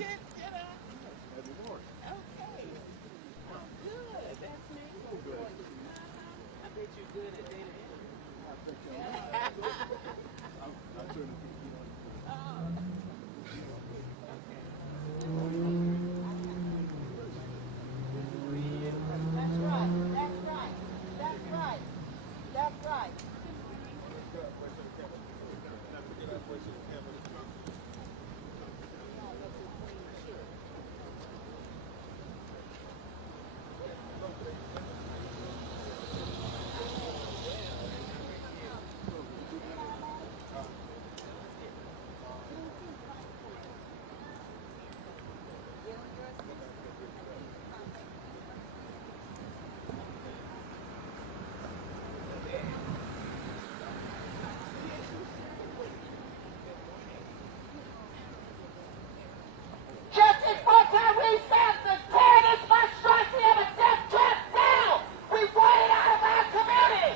Okay. Oh, good. That's me. I bet you're good at data entry. I turn the computer on. That's right. Justice for Tyre Sampson! Tear this monstrosity of a death trap down! We want it out of our community!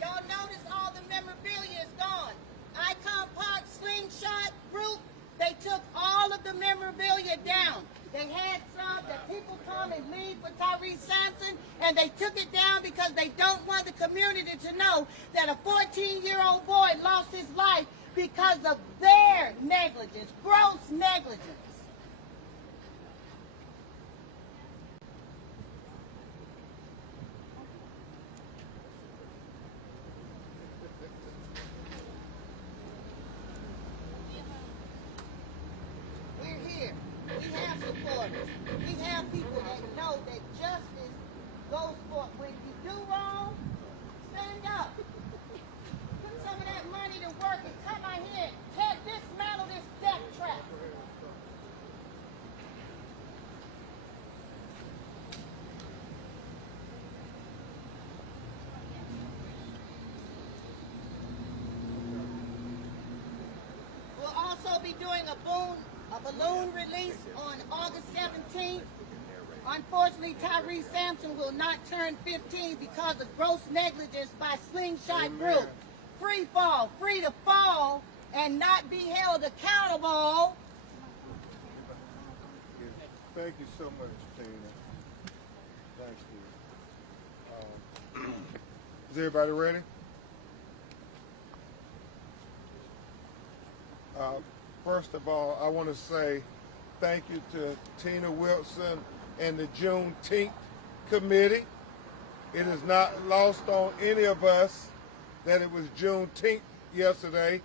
Y'all notice all the memorabilia is gone. Icon Park, Slingshot Group, they took all of the memorabilia down. They had some that people come and leave for Tyre Sampson, and they took it down because they don't want the community to know that a 14-year-old boy lost his life because of their negligence, gross negligence. We're here. We have supporters. We have people that know that justice goes for when you do wrong, stand up. Put some of that money to work and come out here and dismantle this death trap. We'll also be doing a balloon release on August 17th. Unfortunately, Tyre Sampson will not turn 15 because of gross negligence by Slingshot Group. Free fall, free to fall, and not be held accountable. Thank you so much, Tina. Thank you. Is everybody ready? First of all, I want to say thank you to Tina Wilson and the Juneteenth Committee. It is not lost on any of us that it was Juneteenth yesterday.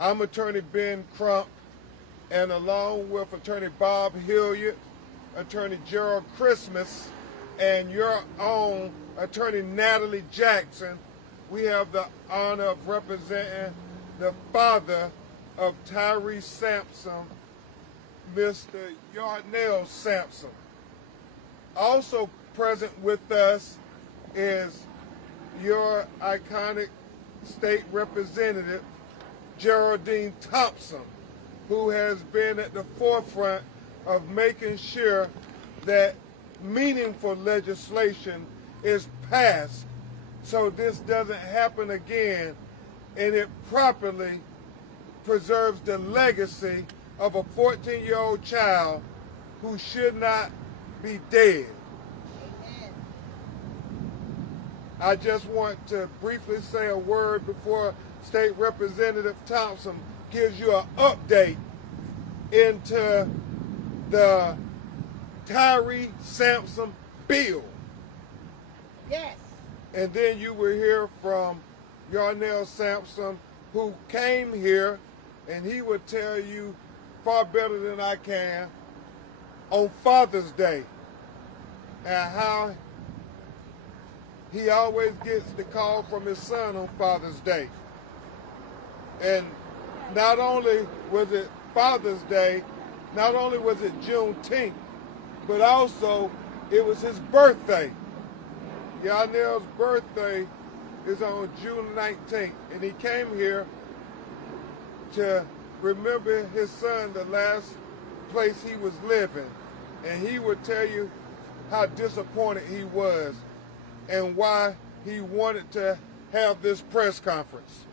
I'm Attorney Ben Crump, and along with Attorney Bob Hilliard, Attorney Gerald Christmas, and your own Attorney Natalie Jackson, we have the honor of representing the father of Tyre Sampson, Mr. Yarnell Sampson. Also present with us is your iconic state representative, Geraldine Thompson, who has been at the forefront of making sure that meaningful legislation is passed so this doesn't happen again, and it properly preserves the legacy of a 14-year-old child who should not be dead. Amen. I just want to briefly say a word before State Representative Thompson gives you an update into the Tyre Sampson bill. Yes. And then you will hear from Yarnell Sampson, who came here, and he would tell you far better than I can on Father's Day and how he always gets the call from his son on Father's Day. And not only was it Father's Day, not only was it Juneteenth, but also it was his birthday. Yarnell's birthday is on June 19th, and he came here to remember his son, the last place he was living. And he would tell you how disappointed he was and why he wanted to have this press conference.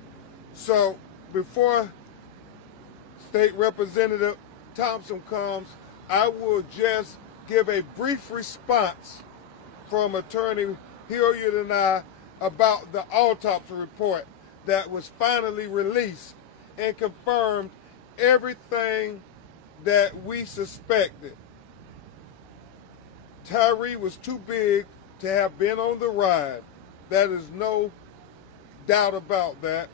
So before State Representative Thompson comes, I will just give a brief response from Attorney Hilliard and I about the autopsy report that was finally released and confirmed everything that we suspected. Tyre was too big to have been on the ride. That is no doubt about that.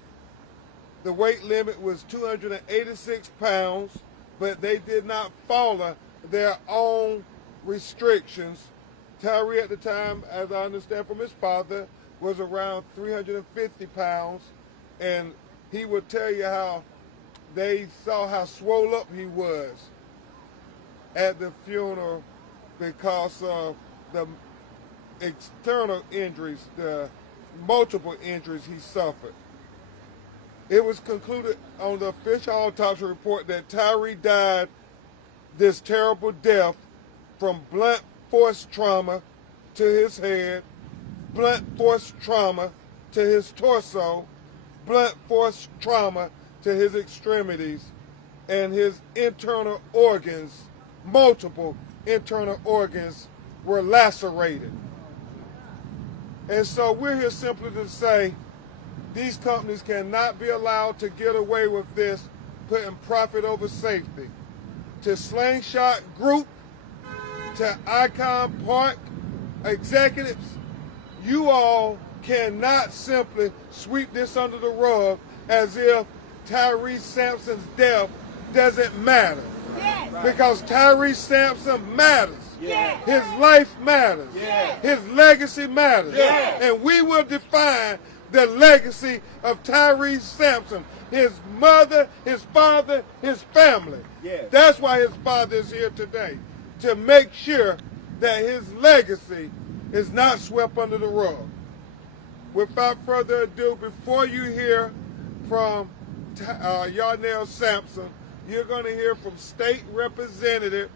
The weight limit was 286 pounds, but they did not follow their own restrictions. Tyre at the time, as I understand from his father, was around 350 pounds, and he would tell you how they saw how swole up he was at the funeral because of the external injuries, the multiple injuries he suffered. It was concluded on the official autopsy report that Tyre died this terrible death from blunt force trauma to his head, blunt force trauma to his torso, blunt force trauma to his extremities, and his internal organs, multiple internal organs, were lacerated. And so we're here simply to say these companies cannot be allowed to get away with this, putting profit over safety. To Slingshot Group, to Icon Park executives, you all cannot simply sweep this under the rug as if Tyre Sampson's death doesn't matter. Yes. Because Tyre Sampson matters. Yes. His life matters. Yes. His legacy matters. Yes. And we will define the legacy of Tyre Sampson, his mother, his father, his family. Yes. That's why his father is here today, to make sure that his legacy is not swept under the rug. Without further ado, before you hear from Yarnell Sampson, you're going to hear from State Representative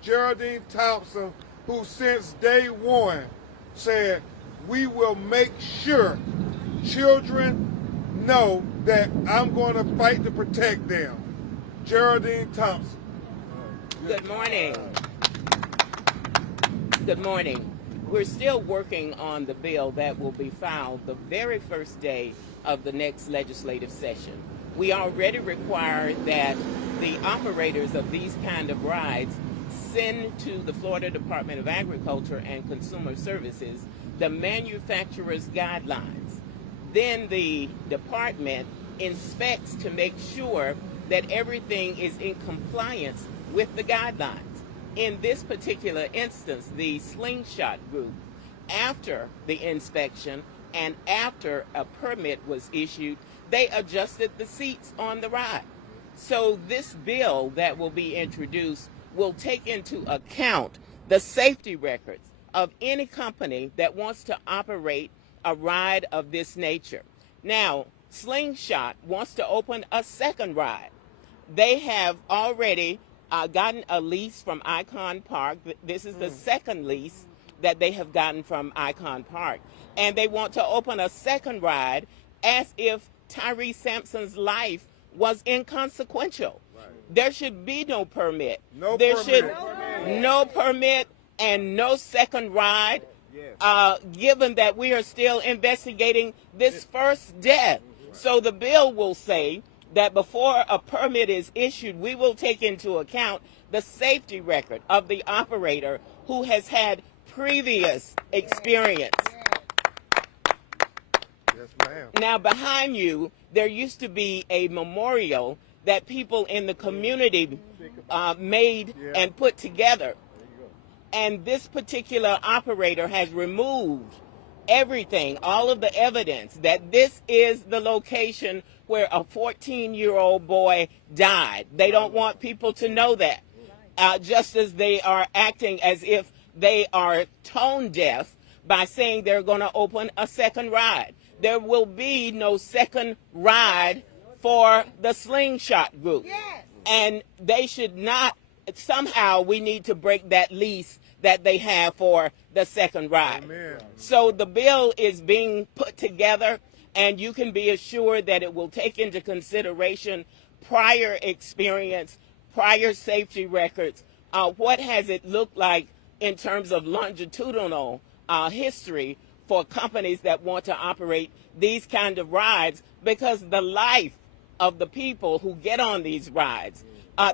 Geraldine Thompson, who since day one said, we will make sure children know that I'm going to fight to protect them. Geraldine Thompson. Good morning. Good morning. We're still working on the bill that will be filed the very first day of the next legislative session. We already require that the operators of these kind of rides send to the Florida Department of Agriculture and Consumer Services the manufacturer's guidelines. Then the department inspects to make sure that everything is in compliance with the guidelines. In this particular instance, the Slingshot Group, after the inspection and after a permit was issued, they adjusted the seats on the ride. So this bill that will be introduced will take into account the safety records of any company that wants to operate a ride of this nature. Now, Slingshot wants to open a second ride. They have already gotten a lease from Icon Park. This is the second lease that they have gotten from Icon Park. And they want to open a second ride as if Tyre Sampson's life was inconsequential. Right. There should be no permit. No permit and no second ride, given that we are still investigating this first death. So the bill will say that before a permit is issued, we will take into account the safety record of the operator who has had previous experience. Yes, ma'am. Now, behind you, there used to be a memorial that people in the community made and put together. And this particular operator has removed everything, all of the evidence that this is the location where a 14-year-old boy died. They don't want people to know that, just as they are acting as if they are tone deaf by saying they're going to open a second ride. There will be no second ride for the Slingshot Group. Yes. And they should not, somehow we need to break that lease that they have for the second ride. Amen. So the bill is being put together, and you can be assured that it will take into consideration prior experience, prior safety records. What has it looked like in terms of longitudinal history for companies that want to operate these kind of rides, because the life of the people who get on these rides,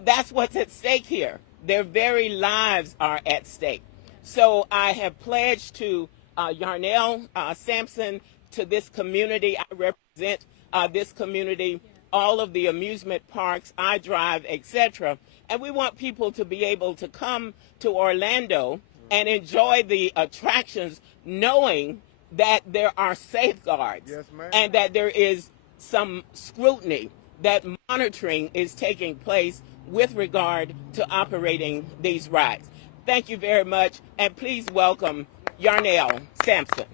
that's what's at stake here. Their very lives are at stake. So I have pledged to Yarnell Sampson, to this community. I represent this community, all of the amusement parks, I drive, etc. And we want people to be able to come to Orlando and enjoy the attractions, knowing that there are safeguards, Yes, ma'am. and that there is some scrutiny, that monitoring is taking place with regard to operating these rides. Thank you very much, and please welcome Yarnell Sampson.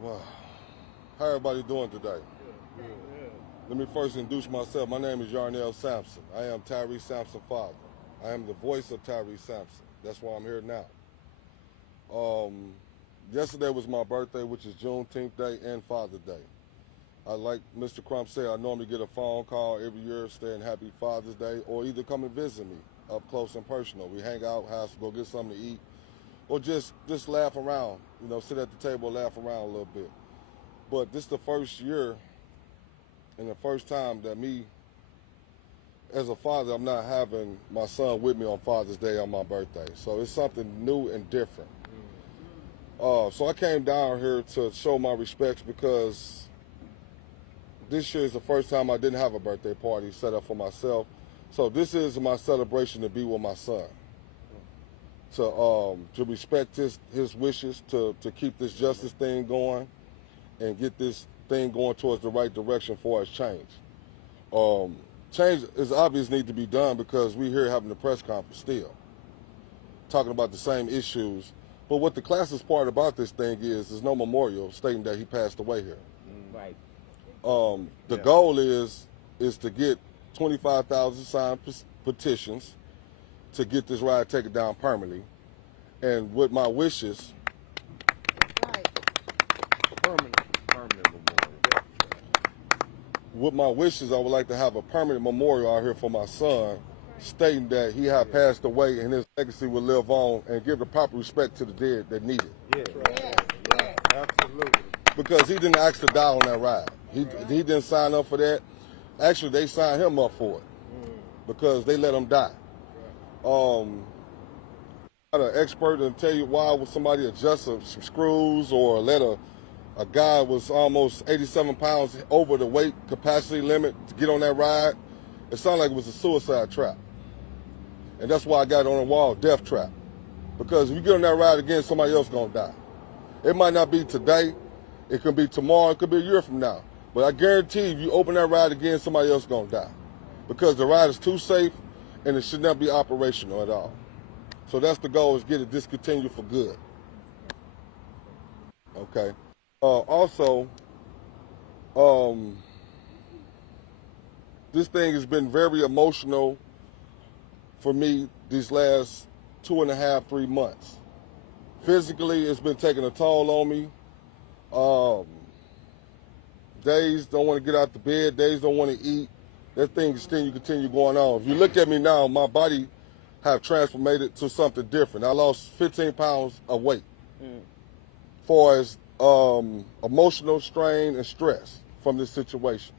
Wow. How everybody doing today? Let me first introduce myself. My name is Yarnell Sampson. I am Tyre Sampson's father. I am the voice of Tyre Sampson. That's why I'm here now. Yesterday was my birthday, which is Juneteenth Day and Father's Day. Like Mr. Crump said, I normally get a phone call every year saying Happy Father's Day, or either come and visit me up close and personal. We hang out, house, go get something to eat, or just laugh around, you know, sit at the table, laugh around a little bit. But this is the first year and the first time that me, as a father, I'm not having my son with me on Father's Day on my birthday. So it's something new and different. So I came down here to show my respects, because this year is the first time I didn't have a birthday party set up for myself. So this is my celebration to be with my son, to respect his wishes, to keep this justice thing going and get this thing going towards the right direction for us change. Change is obvious need to be done, because we're here having a press conference still, talking about the same issues. But what the classist part about this thing is, there's no memorial stating that he passed away here. Right. The goal is to get 25,000 signed petitions to get this ride taken down permanently. And with my wishes, with my wishes, I would like to have a permanent memorial out here for my son, stating that he had passed away and his legacy will live on, and give the proper respect to the dead that need it. Yeah. Absolutely. Because he didn't ask to die on that ride. He didn't sign up for that. Actually, they signed him up for it because they let him die. I'm not an expert and tell you why would somebody adjust some screws or let a guy was almost 87 pounds over the weight capacity limit to get on that ride. It sounded like it was a suicide trap. And that's why I got it on the wall, death trap. Because if you get on that ride again, somebody else gonna die. It might not be today, it could be tomorrow, it could be a year from now. But I guarantee if you open that ride again, somebody else gonna die. Because the ride is too safe and it should not be operational at all. So that's the goal, is get it discontinued for good. Okay. Also, this thing has been very emotional for me these last 2.5, 3 months. Physically, it's been taking a toll on me. Days don't want to get out the bed, days don't want to eat. That thing continue going on. If you look at me now, my body have transformed to something different. I lost 15 pounds of weight. Far as emotional strain and stress from this situation.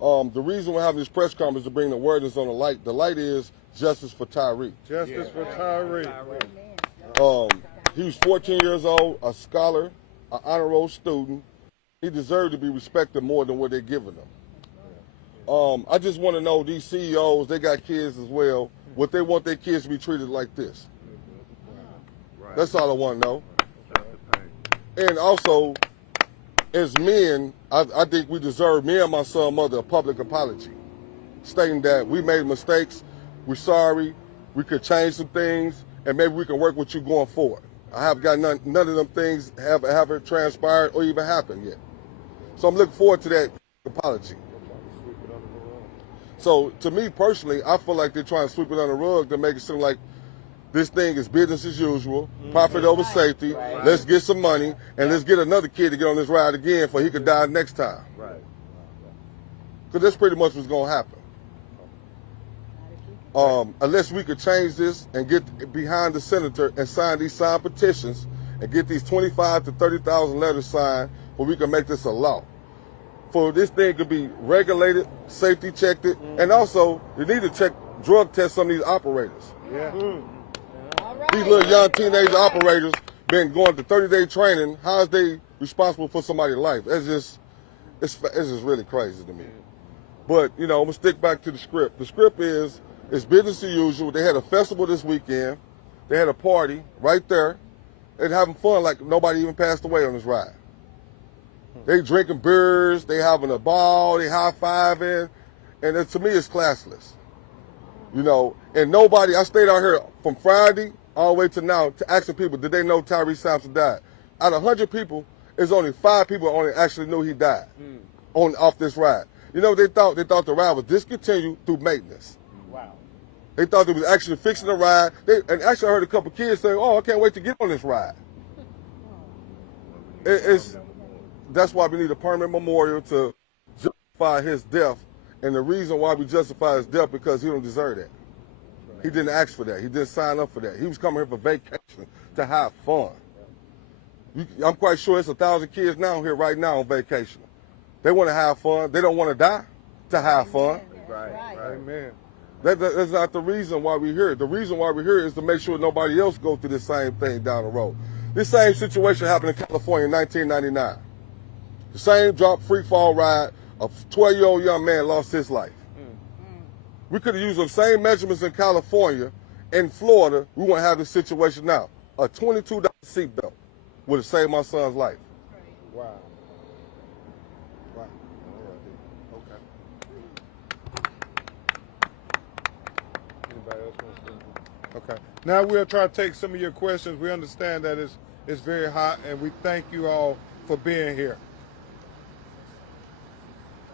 The reason we're having this press conference is to bring the awareness on the light. The light is justice for Tyre. Justice for Tyre. He was 14 years old, a scholar, an honor roll student, He deserves to be respected more than what they're giving him. I just want to know, these CEOs, they got kids as well, would they want their kids to be treated like this? That's all I want to know. And also, as men, I think we deserve, me and my son, mother, a public apology, stating that we made mistakes, we're sorry, we could change some things, and maybe we can work with you going forward. I have got none of them things haven't transpired or even happened yet. So I'm looking forward to that apology. So to me personally, I feel like they're trying to sweep it under the rug to make it seem like this thing is business as usual, profit over safety, let's get some money, and let's get another kid to get on this ride again for he could die next time. Because that's pretty much what's going to happen. Unless we could change this and get behind the senator and sign these signed petitions and get these 25,000 to 30,000 letters signed, where we can make this a law. For this thing to be regulated, safety checked it, and also you need to check drug test some of these operators. These little young teenage operators been going to 30-day training. How is they responsible for somebody's life? It's just really crazy to me. But you know, I'm gonna stick back to the script. The script is it's business as usual. They had a festival this weekend. They had a party right there. They're having fun like nobody even passed away on this ride. They drinking beers, they having a ball, they high-fiving, and to me it's classless. You know, and nobody, I stayed out here from Friday all the way to now to asking people, did they know Tyre Sampson died? Out of 100 people, there's only 5 people only actually knew he died off this ride. You know, they thought the ride was discontinued through maintenance. Wow. They thought they was actually fixing the ride. And actually I heard a couple kids say, oh, I can't wait to get on this ride. That's why we need a permanent memorial to justify his death. And the reason why we justify his death, because he don't deserve that. He didn't ask for that. He didn't sign up for that. He was coming here for vacation, to have fun. I'm quite sure it's 1,000 kids now here right now on vacation. They want to have fun. They don't want to die to have fun. Right. Amen. That's not the reason why we're here. The reason why we're here is to make sure nobody else go through the same thing down the road. This same situation happened in California in 1999. The same drop free fall ride, a 12-year-old young man lost his life. We could have used the same measurements in California. In Florida, we won't have this situation now. A $22 seatbelt would have saved my son's life. Wow. Anybody else want to speak? Okay. Now we'll try to take some of your questions. We understand that it's very hot, and we thank you all for being here.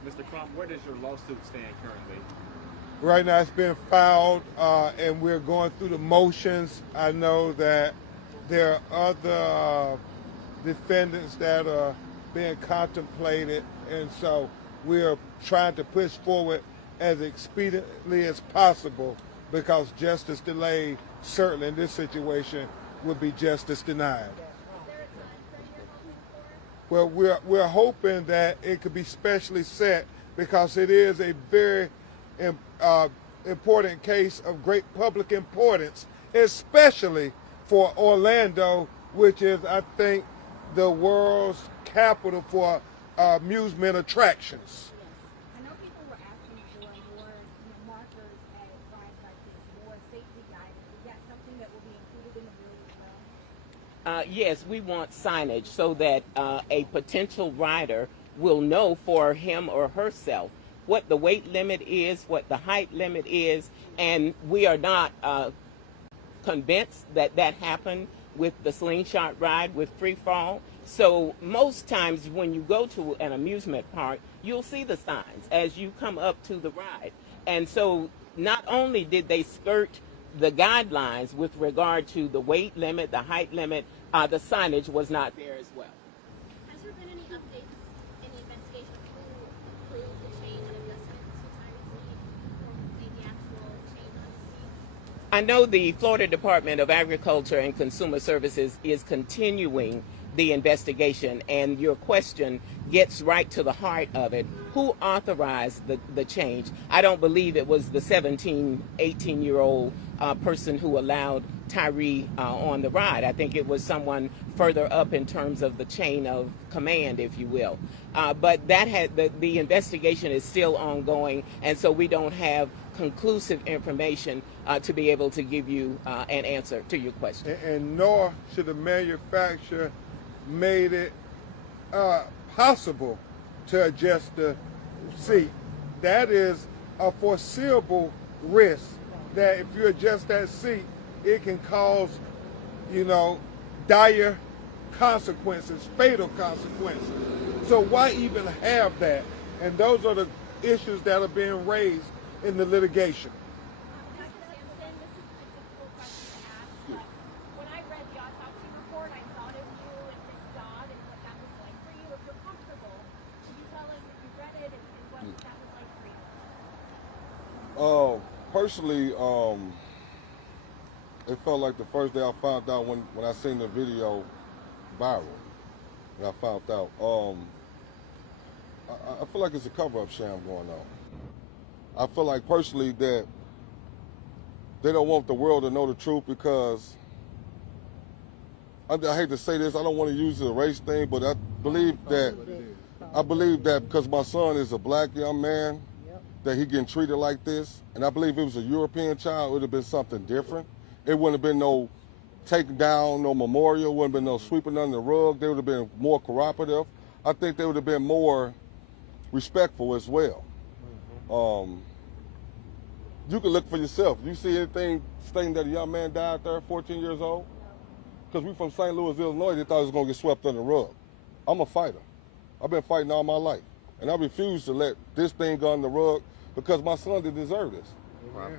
Mr. Crump, where does your lawsuit stand currently? Right now it's been filed, and we're going through the motions. I know that there are other defendants that are being contemplated, and so we're trying to push forward as expediently as possible, because justice delayed, certainly in this situation, would be justice denied. Well, we're hoping that it could be specially set, because it is a very important case of great public importance, especially for Orlando, which is, I think, the world's capital for amusement attractions. I know people were asking for more markers at rides like this, more safety guidance. Is that something that will be included in the bill as well? Yes, we want signage so that a potential rider will know for him or herself what the weight limit is, what the height limit is, and we are not convinced that that happened with the Slingshot ride with FreeFall. So most times when you go to an amusement park, you'll see the signs as you come up to the ride. And so not only did they skirt the guidelines with regard to the weight limit, the height limit, the signage was not there as well. Has there been any updates in the investigation who approved the change in adjustment to Tyre's seat, or made the actual change on the seat? I know the Florida Department of Agriculture and Consumer Services is continuing the investigation. And your question gets right to the heart of it. Who authorized the change? I don't believe it was the 17, 18-year-old person who allowed Tyre on the ride. I think it was someone further up in terms of the chain of command, if you will. But that had the investigation is still ongoing, and so we don't have conclusive information to be able to give you an answer to your question. And nor should the manufacturer made it possible to adjust the seat. That is a foreseeable risk that if you adjust that seat, it can cause, dire consequences, fatal consequences. So why even have that? And those are the issues that are being raised in the litigation. Tyre Sampson, this is a difficult question to ask, but when I read the autopsy report, I thought of you and Miss Dodd and what that was like for you. If you're comfortable, can you tell us if you read it and what that was like for you? Personally, it felt like the first day I found out when I seen the video viral, and I found out. I feel like it's a cover-up sham going on. I feel like personally that they don't want the world to know the truth because, I hate to say this, I don't want to use the race thing, but I believe that because my son is a black young man, that he getting treated like this, and I believe if it was a European child, it would have been something different. It wouldn't have been no taking down, no memorial, wouldn't have been no sweeping under the rug. They would have been more cooperative. I think they would have been more respectful as well. You can look for yourself. You see anything stating that a young man died there, 14 years old? Because we from St. Louis, Illinois, they thought it was going to get swept under the rug. I'm a fighter. I've been fighting all my life. And I refuse to let this thing go under the rug because my son didn't deserve this.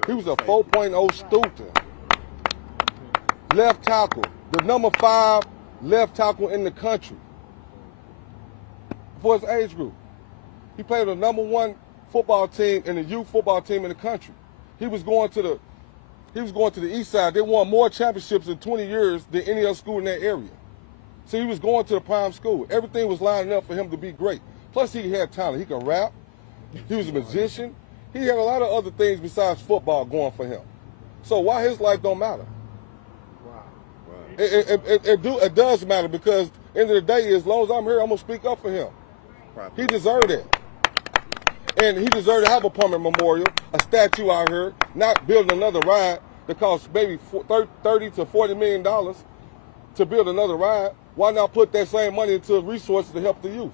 He was a 4.0 student. Left tackle, the number 5 left tackle in the country for his age group. He played the number 1 football team and the youth football team in the country. He was going to the east side. They won more championships in 20 years than any other school in that area. So he was going to the prime school. Everything was lining up for him to be great. Plus he had talent. He could rap. He was a magician. He had a lot of other things besides football going for him. So why his life don't matter? It does matter because at the end of the day, as long as I'm here, I'm going to speak up for him. He deserved it. And he deserved to have a permanent memorial, a statue out here, not building another ride that costs maybe $30 to $40 million to build another ride. Why not put that same money into resources to help the youth?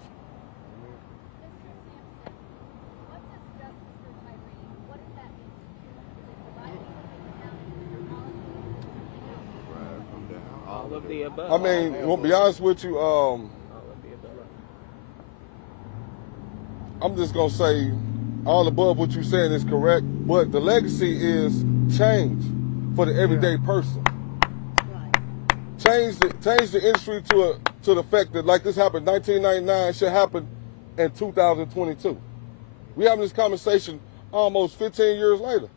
All of the above. I mean, to be honest with you, All of the above. I'm just going to say all above what you're saying is correct, but the legacy is change for the everyday person. Change the industry to the fact that like this happened in 1999 should happen in 2022. We're having this conversation almost 15 years later.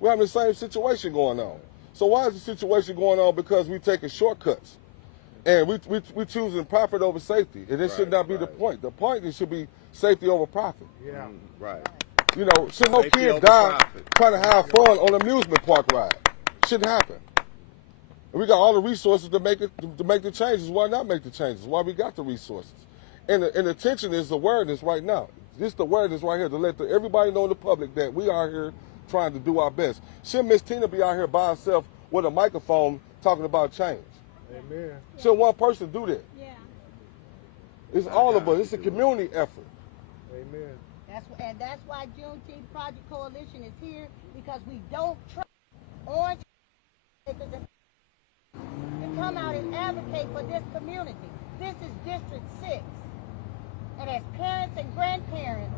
We're having the same situation going on. So why is the situation going on? Because we're taking shortcuts. And we choosing profit over safety. And this should not be the point. The point is should be safety over profit. Yeah. Right. You know, should no kid die trying to have fun on an amusement park ride? Shouldn't happen. And we got all the resources to make the changes. Why not make the changes? Why we got the resources? And the attention is awareness right now. Just awareness right here to let everybody know in the public that we are here trying to do our best. Shouldn't Miss Tina be out here by herself with a microphone talking about change? Amen. Shouldn't one person do that? Yeah. It's all of us. It's a community effort. Amen. That's why Juneteenth Project Coalition is here, because we don't trust orange makers to come out and advocate for this community. This is District 6. And as parents and grandparents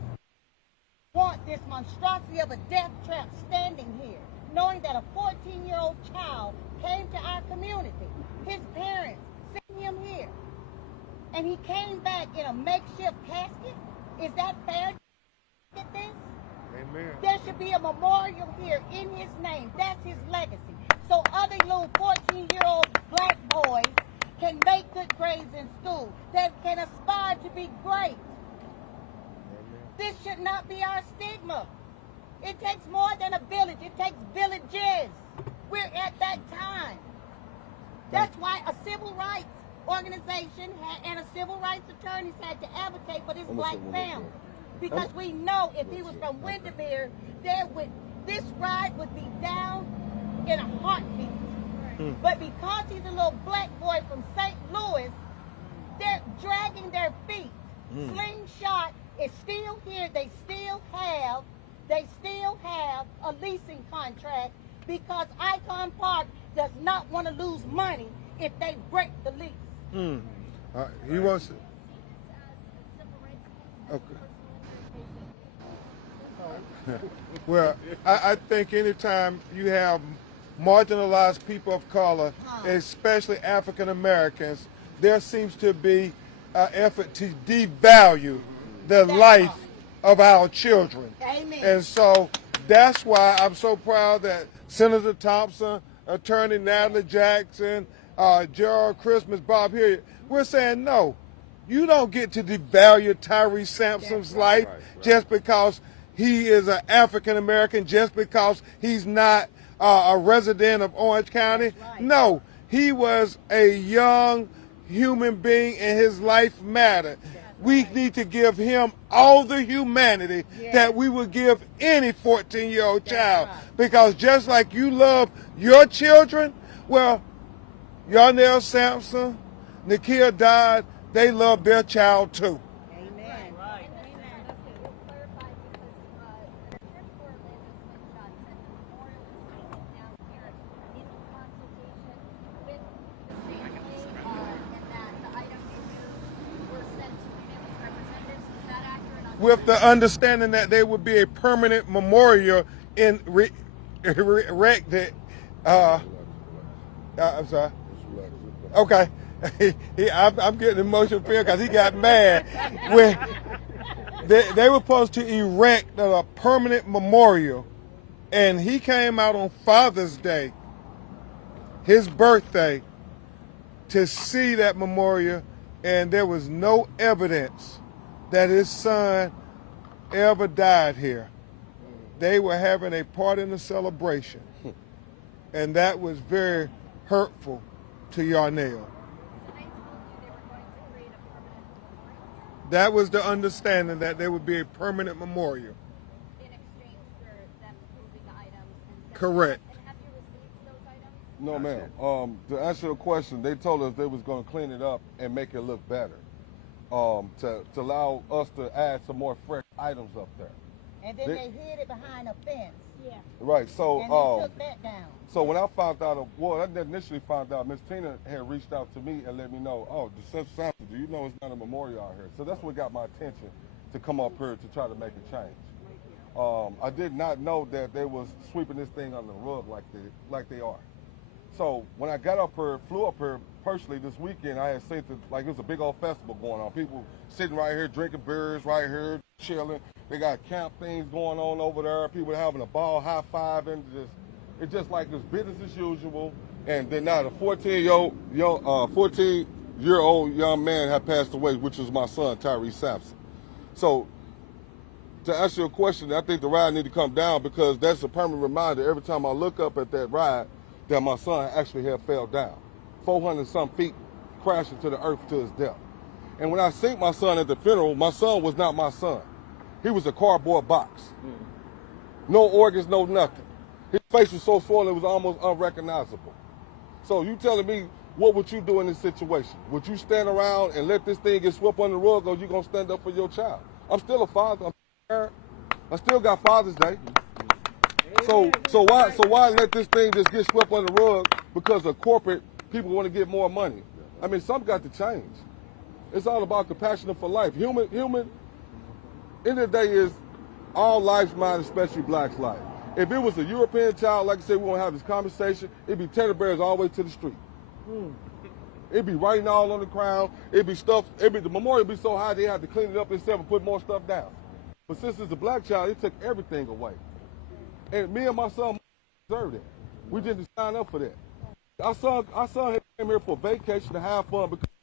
want this monstrosity of a death trap standing here, knowing that a 14-year-old child came to our community. His parents sent him here. And he came back in a makeshift casket. Is that fair? Look at this. Amen. There should be a memorial here in his name. That's his legacy. So other little 14-year-old black boys can make good grades in school, that can aspire to be great. This should not be our stigma. It takes more than a village. It takes villages. We're at that time. That's why a civil rights organization and a civil rights attorneys had to advocate for this black family. Because we know if he was from Windermere, this ride would be down in a heartbeat. But because he's a little black boy from St. Louis, they're dragging their feet. Slingshot is still here. They still have a leasing contract because Icon Park does not want to lose money if they break the lease. He wants. Okay. Well, I think anytime you have marginalized people of color, especially African Americans, there seems to be an effort to devalue the life of our children. Amen. And so that's why I'm so proud that Senator Thompson, Attorney Natalie Jackson, Gerald Christmas, Bob Hilliard, we're saying no. You don't get to devalue Tyre Sampson's life just because he is an African American, just because he's not a resident of Orange County. No, he was a young human being and his life mattered. We need to give him all the humanity that we would give any 14-year-old child. Because just like you love your children, well, Yarnell Sampson, Nekia Dodd, they love their child too. Amen. Right. Amen. To clarify, because the Church for Orlando Slingshot said the memorial is hanging down here in consultation with the family, and that the items you were sent to the family's representatives. Is that accurate? With the understanding that there would be a permanent memorial erected. I'm sorry. Okay. I'm getting emotional because he got mad when they were supposed to erect a permanent memorial, and he came out on Father's Day, his birthday, to see that memorial, and there was no evidence that his son ever died here. They were having a party and a celebration, and that was very hurtful to Yarnell. That was the understanding, that there would be a permanent memorial. In exchange for them moving the items. And Correct. And have you received those items? No, ma'am. To answer your question, they told us they was going to clean it up and make it look better, to allow us to add some more fresh items up there. And then they hid it behind a fence. Yeah. Right. So, And they took that down. so when I found out, I initially found out Miss Tina had reached out to me and let me know, the Sampson, do you know it's not a memorial out here? So that's what got my attention to come up here to try to make a change. I did not know that they was sweeping this thing under the rug like they are. So when I got up here, flew up here personally this weekend, I had seen it was a big old festival going on. People sitting right here drinking beers, right here chilling. They got camp things going on over there. People having a ball, high fiving. It's just like it's business as usual. And then now the 14-year-old young man had passed away, which was my son, Tyre Sampson. So to answer your question, I think the ride need to come down, because that's a permanent reminder every time I look up at that ride that my son actually had fell down 400-some feet, crashing to the earth to his death. And when I seen my son at the funeral, my son was not my son. He was a cardboard box. No organs, no nothing. His face was so swollen it was almost unrecognizable. So you telling me, what would you do in this situation? Would you stand around and let this thing get swept under the rug, or you gonna stand up for your child? I'm still a father. I'm a parent. I still got Father's Day. So why let this thing just get swept under the rug because of corporate people want to get more money? I mean, something got to change. It's all about compassion for life. Human, end of the day is all lives matter, especially blacks' life. If it was a European child, like I said, we won't have this conversation, it'd be teddy bears all the way to the street. It'd be writing all on the ground. It'd be stuff. The memorial would be so high they had to clean it up themselves and put more stuff down. But since it's a black child, it took everything away. And me and my son deserved it. We didn't sign up for that. Our son had came here for vacation to have fun because